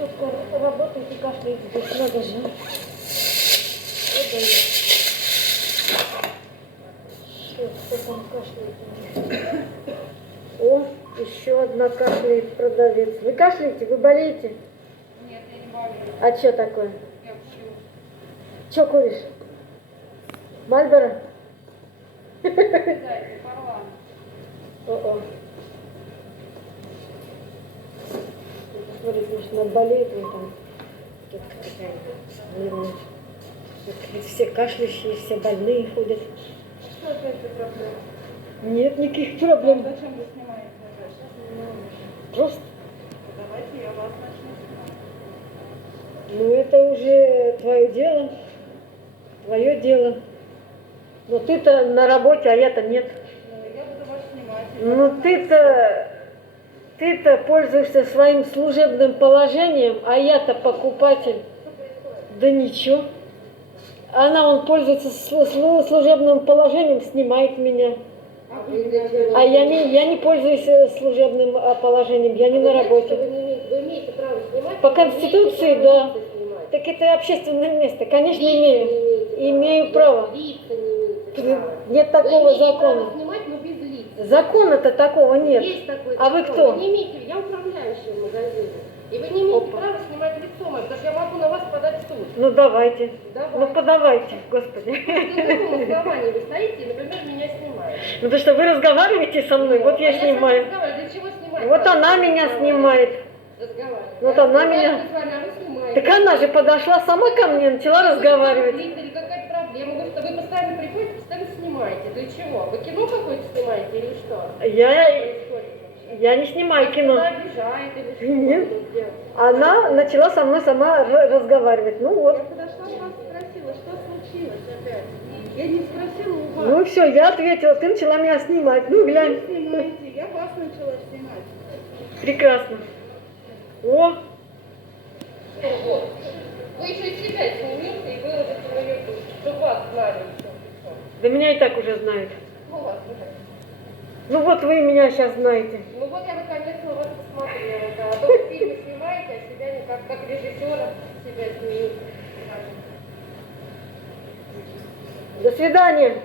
четко работает и кашляет здесь. Надо же. Вот дает. Кто там кашляет? О, еще одна кашляет продавец. Вы кашляете? Вы болеете? Нет, я не болею. А что такое? Я пью. Что куришь? Мальборо? Зайцы, порван. О-о. Смотрите, может, она болеет, он там. Тут такая, наверное, тут все кашляющие, все больные ходят. Что опять за проблема? Нет никаких проблем. Зачем вы снимаете? Просто. Давайте я вас начну снимать. Ну, это уже твое дело. Твое дело. Но ты-то на работе, а я-то нет. Я буду вас снимать. Ну, ты-то пользуешься своим служебным положением, а я-то покупатель. Что происходит? Да ничего. Он пользуется служебным положением, снимает меня. А вы для чего? А я не пользуюсь служебным положением, я не на работе. Вы имеете право снимать? По Конституции, да. Так это общественное место, конечно, имею. Имею право. Лица не имеете права. Нет такого Вы имеете закона. право снимать, но без лиц. Закона-то такого нет. Есть такой А вы закон. кто? Вы не имеете, я управляющая в магазине. И вы не имеете Опа. права снимать лицо мое, потому что я могу на вас подать в суд. Ну давайте. Давай. Ну подавайте, господи. На каком основании вы стоите и, например, меня снимаете? Ну потому что вы разговариваете со мной, вот я А снимаю. Для чего снимать? Вот она меня снимает. Разговаривать. Вот она меня- С вами, а вы снимаете. Так она же подошла сама ко мне, начала разговаривать. Или какая-то проблема? Вы постоянно приходите, постоянно снимаете. Для чего? Вы кино какое-то снимаете или что? Я не снимаю кино. Она обижает или что? Нет. Вы делаете? Она начала со мной сама разговаривать. Ну вот. Я подошла к вам, спросила, что случилось опять. Я не спросила у вас. Ну все, я ответила, ты начала меня снимать. Ну глянь. Вы снимаете, я вас начала снимать. Прекрасно. О, Вот. Вы еще и себя снимите и выложите на YouTube, чтобы вас знали еще. да меня и так уже знают. Ну, вас знают. Ну вот вы меня сейчас знаете. Ну вот я наконец-то вас посмотрела. Да. А то вы фильмы снимаете, а себя никак, как режиссера себя снимаете. До свидания.